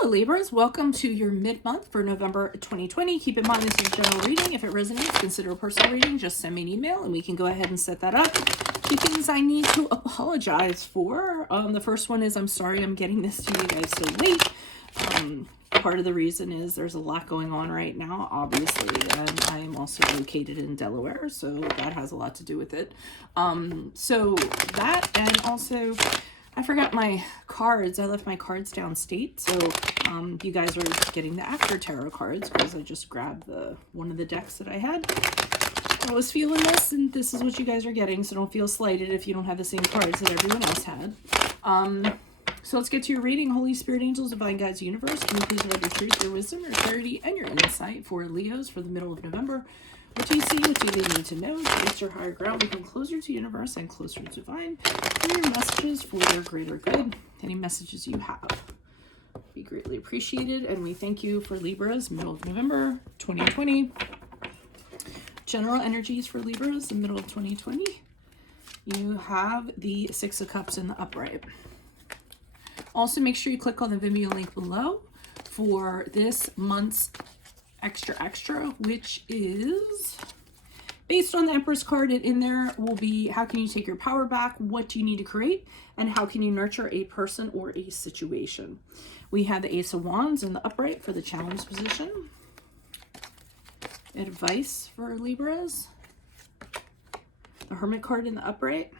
Hello Libras, welcome to your mid-month for November 2020. Keep in mind this is general reading. If it resonates, consider a personal reading. Just send me an email and we can go ahead and set that up. Two things I need to apologize for. The first one is I'm sorry I'm getting this to you guys so late. Part of the reason is there's a lot going on right now, obviously, and I am also located in Delaware, so that has a lot to do with it. So that, and also I forgot my cards. I left my cards downstate, so you guys are getting the after tarot cards because I just grabbed one of the decks that I had. I was feeling this, and this is what you guys are getting, so don't feel slighted if you don't have the same cards that everyone else had. So let's get to your reading. Holy Spirit, angels, divine guides, universe, can you please provide your truth, your wisdom, your clarity, and your insight for Leos for the middle of November? What do you see? What do they need to know to reach your higher ground, become closer to universe and closer to divine? And your messages for their greater good. Any messages you have be greatly appreciated. And we thank you for Libras, middle of November 2020. General energies for Libras, the middle of 2020. You have the Six of Cups in the upright. Also, make sure you click on the Vimeo link below for this month's extra, which is based on the Empress card. And in there will be how can you take your power back, what do you need to create, and how can you nurture a person or a situation. We have the Ace of Wands in the upright for the challenge position. Advice for Libras. The Hermit card in the upright.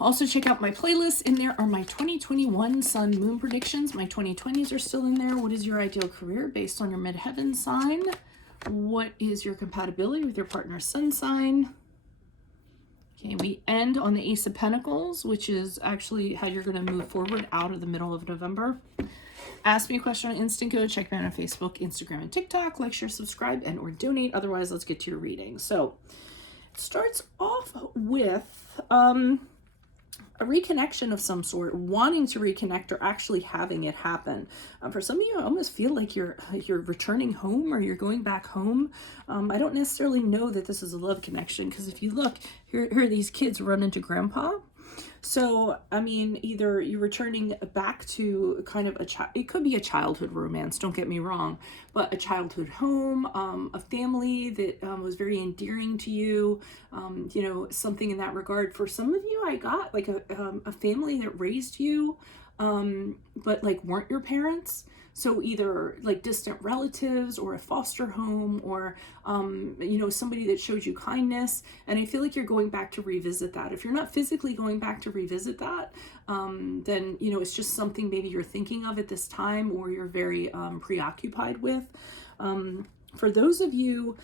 Also, check out my playlist. In there are my 2021 Sun Moon predictions. My 2020s are still in there. What is your ideal career based on your midheaven sign? What is your compatibility with your partner's sun sign? Okay, we end on the Ace of Pentacles, which is actually how you're going to move forward out of the middle of November. Ask me a question on Instant Go. Check me out on Facebook, Instagram, and TikTok. Like, share, subscribe, and or donate. Otherwise, let's get to your reading. So it starts off with a reconnection of some sort, wanting to reconnect or actually having it happen. For some of you, I almost feel like you're returning home or you're going back home. I don't necessarily know that this is a love connection because if you look, here are these kids run into grandpa. So, I mean, either you're returning back to kind of it could be a childhood romance, don't get me wrong, but a childhood home, a family that was very endearing to you, you know, something in that regard. For some of you, I got like a family that raised you, but like weren't your parents. So either like distant relatives or a foster home or, you know, somebody that showed you kindness. And I feel like you're going back to revisit that. If you're not physically going back to revisit that, then, you know, it's just something maybe you're thinking of at this time or you're very preoccupied with. For those of you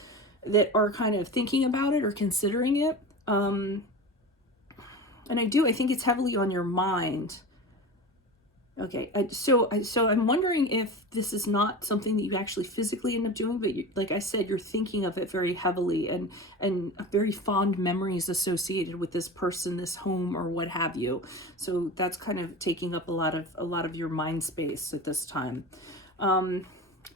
that are kind of thinking about it or considering it, and I think it's heavily on your mind. Okay, so I'm wondering if this is not something that you actually physically end up doing, but you, like I said, you're thinking of it very heavily and very fond memories associated with this person, this home, or what have you. So that's kind of taking up a lot of your mind space at this time.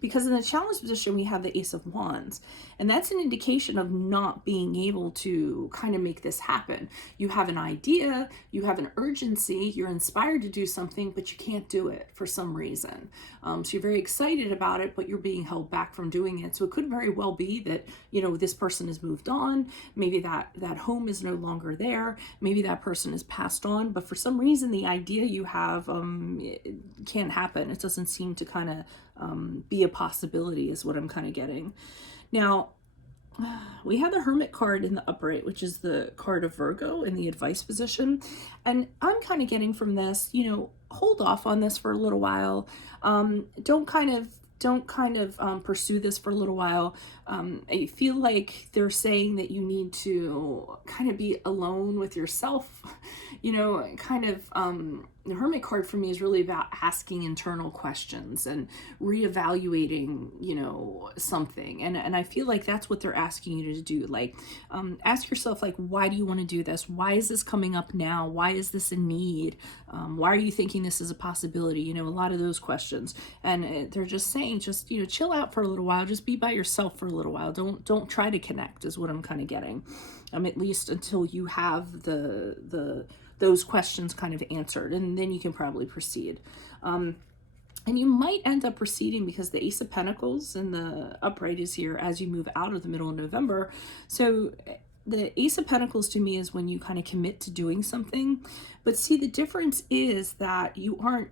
Because in the challenge position, we have the Ace of Wands, and that's an indication of not being able to kind of make this happen. You have an idea, you have an urgency, you're inspired to do something, but you can't do it for some reason. So you're very excited about it, but you're being held back from doing it. So it could very well be that, you know, this person has moved on. Maybe that home is no longer there. Maybe that person has passed on, but for some reason, the idea you have it can't happen. It doesn't seem to kind of be a possibility is what I'm kind of getting. Now, we have the Hermit card in the upright, which is the card of Virgo in the advice position. And I'm kind of getting from this, you know, hold off on this for a little while. Don't kind of pursue this for a little while. I feel like they're saying that you need to kind of be alone with yourself, you know, kind of, the Hermit card for me is really about asking internal questions and reevaluating, you know, something. And I feel like that's what they're asking you to do. Like, ask yourself, like, why do you want to do this? Why is this coming up now? Why is this a need? Why are you thinking this is a possibility? You know, a lot of those questions. And they're just saying, just, you know, chill out for a little while. Just be by yourself for a little while. Don't try to connect is what I'm kind of getting. At least until you have the those questions kind of answered, and then you can probably proceed. And you might end up proceeding because the Ace of Pentacles and the upright is here as you move out of the middle of November. So the Ace of Pentacles to me is when you kind of commit to doing something. But see, the difference is that you aren't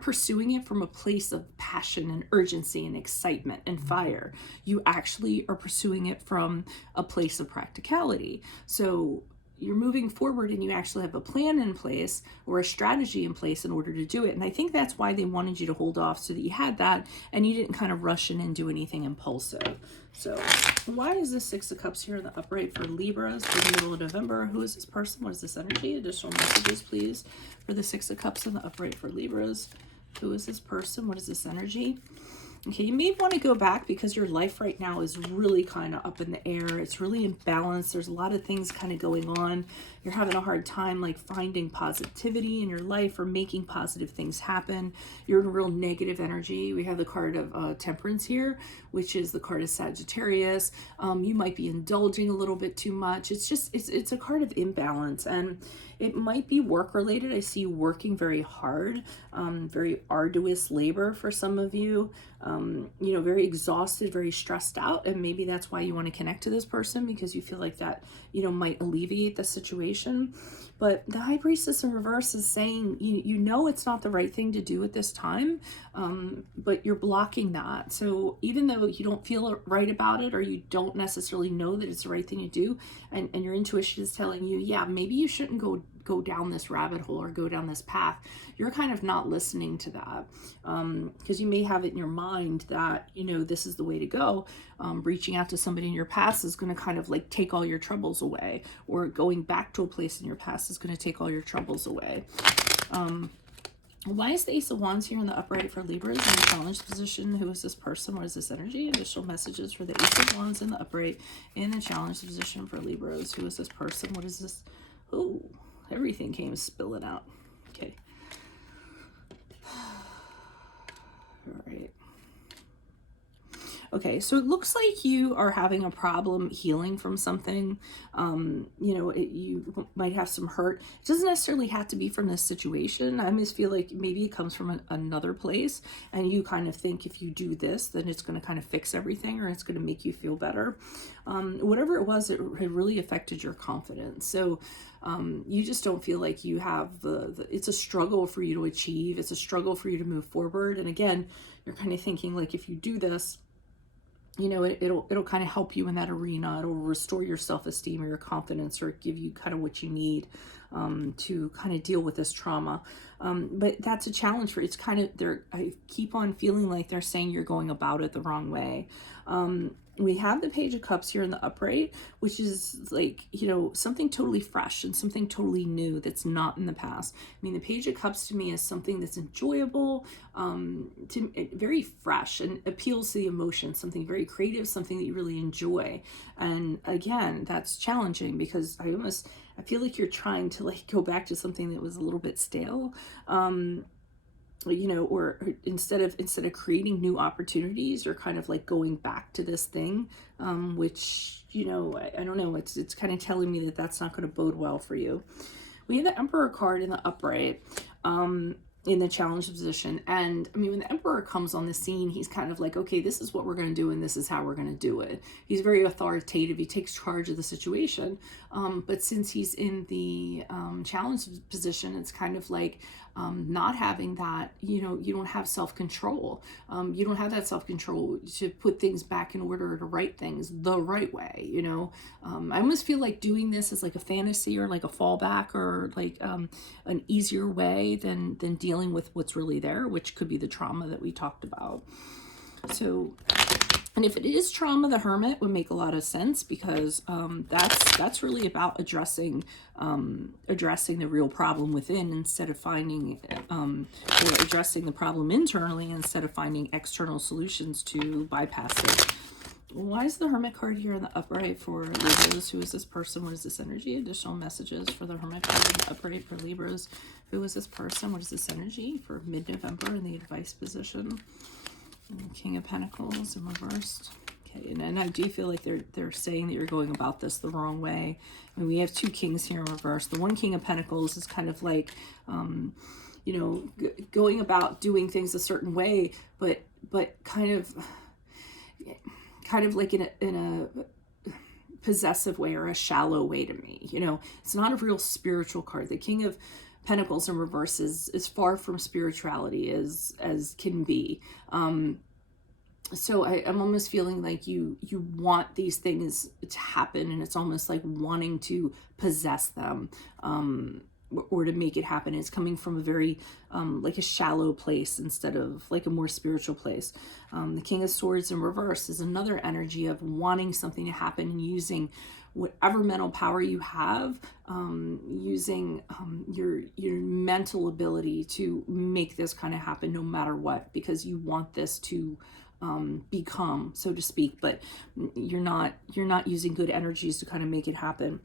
pursuing it from a place of passion and urgency and excitement and fire. You actually are pursuing it from a place of practicality. So you're moving forward and you actually have a plan in place or a strategy in place in order to do it. And I think that's why they wanted you to hold off, so that you had that and you didn't kind of rush in and do anything impulsive. So why is this Six of Cups here in the upright for Libras in the middle of November? Who is this person? What is this energy? Additional messages, please, for the Six of Cups in the upright for Libras. Who is this person? What is this energy? Okay, you may want to go back because your life right now is really kind of up in the air. It's really imbalanced. There's a lot of things kind of going on. You're having a hard time like finding positivity in your life or making positive things happen. You're in real negative energy. We have the card of Temperance here, which is the card of Sagittarius. You might be indulging a little bit too much. It's just, it's a card of imbalance, and it might be work related. I see you working very hard, very arduous labor for some of you. You know, very exhausted, very stressed out, and maybe that's why you want to connect to this person, because you feel like that, you know, might alleviate the situation. But the High Priestess in reverse is saying, you know, it's not the right thing to do at this time, but you're blocking that. So even though you don't feel right about it, or you don't necessarily know that it's the right thing to do, and your intuition is telling you, yeah, maybe you shouldn't go down this rabbit hole or go down this path, you're kind of not listening to that, because you may have it in your mind that, you know, this is the way to go. Reaching out to somebody in your past is going to kind of like take all your troubles away, or going back to a place in your past is going to take all your troubles away. Why is the Ace of Wands here in the upright for Libras in the challenge position? Who is this person? What is this energy? Additional messages for the Ace of Wands in the upright in the challenge position for Libras. Who is this person? What is this? Oh, everything came spilling out. Okay. All right. Okay, so it looks like you are having a problem healing from something. You know, you might have some hurt. It doesn't necessarily have to be from this situation. I just feel like maybe it comes from another place, and you kind of think if you do this, then it's going to kind of fix everything, or it's going to make you feel better. Whatever it was, it really affected your confidence. So you just don't feel like you have it's a struggle for you to achieve. It's a struggle for you to move forward. And again, you're kind of thinking like, if you do this, you know, it'll kind of help you in that arena. It'll restore your self-esteem or your confidence, or give you kind of what you need to kind of deal with this trauma. But that's a challenge for, it's kind of, I keep on feeling like they're saying you're going about it the wrong way. We have the Page of Cups here in the upright, which is like, you know, something totally fresh and something totally new that's not in the past. I mean, the Page of Cups to me is something that's enjoyable, very fresh, and appeals to the emotions, something very creative, something that you really enjoy. And again, that's challenging because I feel like you're trying to like go back to something that was a little bit stale. You know, or instead of creating new opportunities, you're kind of like going back to this thing, which, you know, I don't know, it's kind of telling me that that's not going to bode well for you. We have the Emperor card in the upright, in the challenge position. And I mean, when the Emperor comes on the scene, he's kind of like, okay, this is what we're going to do, and this is how we're going to do it. He's very authoritative. He takes charge of the situation. But since he's in the challenge position, it's kind of like not having that, you know, you don't have self-control. You don't have that self-control to put things back in order, to write things the right way, you know. I almost feel like doing this is like a fantasy, or like a fallback, or like an easier way than dealing with what's really there, which could be the trauma that we talked about. So, and if it is trauma, the Hermit would make a lot of sense, because that's really about addressing the real problem within, instead of finding or addressing the problem internally instead of finding external solutions to bypass it. Why is the Hermit card here in the upright for Libras? Who is this person? What is this energy? Additional messages for the Hermit card in the upright for Libras. Who is this person? What is this energy for mid-November in the advice position? And King of Pentacles in reversed. Okay, and I do feel like they're saying that you're going about this the wrong way. And we have two kings here in reverse. The one king of pentacles is kind of like, you know, going about doing things a certain way, but kind of like in a possessive way or a shallow way to me. You know, it's not a real spiritual card. The king of pentacles in reverse is far from spirituality as can be. So I'm almost feeling like you want these things to happen, and it's almost like wanting to possess them, or to make it happen. It's coming from a very like a shallow place instead of like a more spiritual place. The King of Swords in reverse is another energy of wanting something to happen and using whatever mental power you have, using your mental ability to make this kind of happen no matter what, because you want this to become, so to speak, but you're not using good energies to kind of make it happen.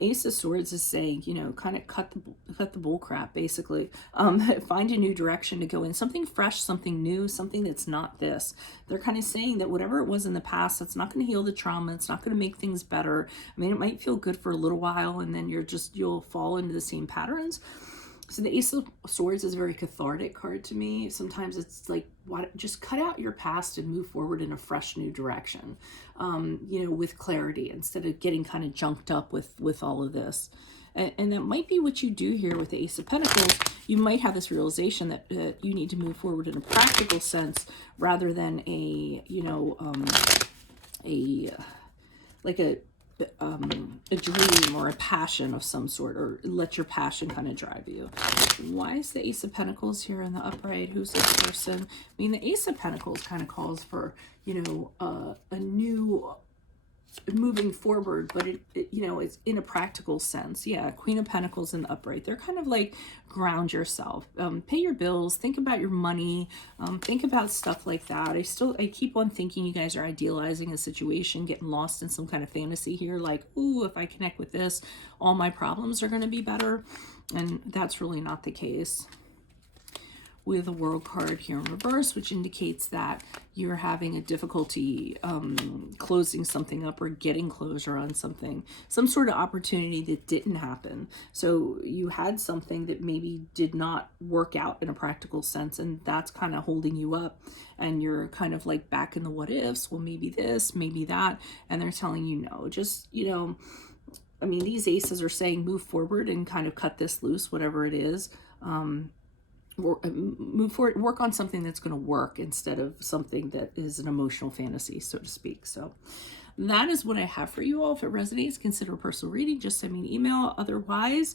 Ace of Swords is saying, you know, kind of cut the bull crap, basically. Find a new direction to go in, something fresh, something new, something that's not this. They're kind of saying that whatever it was in the past, it's not going to heal the trauma. It's not going to make things better. I mean, it might feel good for a little while, and then you'll fall into the same patterns. So the Ace of Swords is a very cathartic card to me. Sometimes it's like, just cut out your past and move forward in a fresh new direction, you know, with clarity, instead of getting kind of junked up with all of this. And that might be what you do here with the Ace of Pentacles. You might have this realization that you need to move forward in a practical sense rather than a, you know, like a dream or a passion of some sort, or let your passion kind of drive you. Why is the Ace of Pentacles here in the upright? Who's this person? I mean, the Ace of Pentacles kind of calls for, you know, a new moving forward, but it, you know, it's in a practical sense. Yeah, Queen of Pentacles in the upright. They're kind of like, ground yourself, pay your bills, think about your money, think about stuff like that. I keep on thinking you guys are idealizing a situation, getting lost in some kind of fantasy here, like, ooh, if I connect with this, all my problems are going to be better. And that's really not the case. With a World card here in reverse, which indicates that you're having a difficulty closing something up or getting closure on something, some sort of opportunity that didn't happen. So you had something that maybe did not work out in a practical sense, and that's kind of holding you up, and you're kind of like back in the what ifs. Well, maybe this, maybe that, and they're telling you no. Just, you know, I mean, these aces are saying move forward and kind of cut this loose, whatever it is. Move forward, work on something that's going to work instead of something that is an emotional fantasy, so to speak. So that is what I have for you all. If it resonates, consider a personal reading. Just send me an email. Otherwise,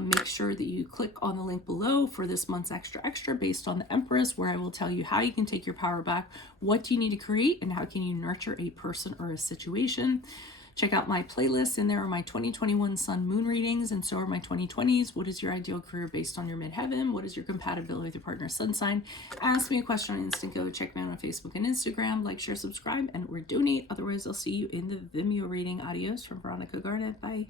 make sure that you click on the link below for this month's extra based on the Empress, where I will tell you how you can take your power back, what do you need to create, and how can you nurture a person or a situation. Check out my playlist, and there are my 2021 Sun Moon readings, and so are my 2020s. What is your ideal career based on your midheaven? What is your compatibility with your partner's sun sign? Ask me a question on Instant Go. Check me out on Facebook and Instagram. Like, share, subscribe, and or donate. Otherwise, I'll see you in the Vimeo reading. Adios from Veronica Garnett. Bye.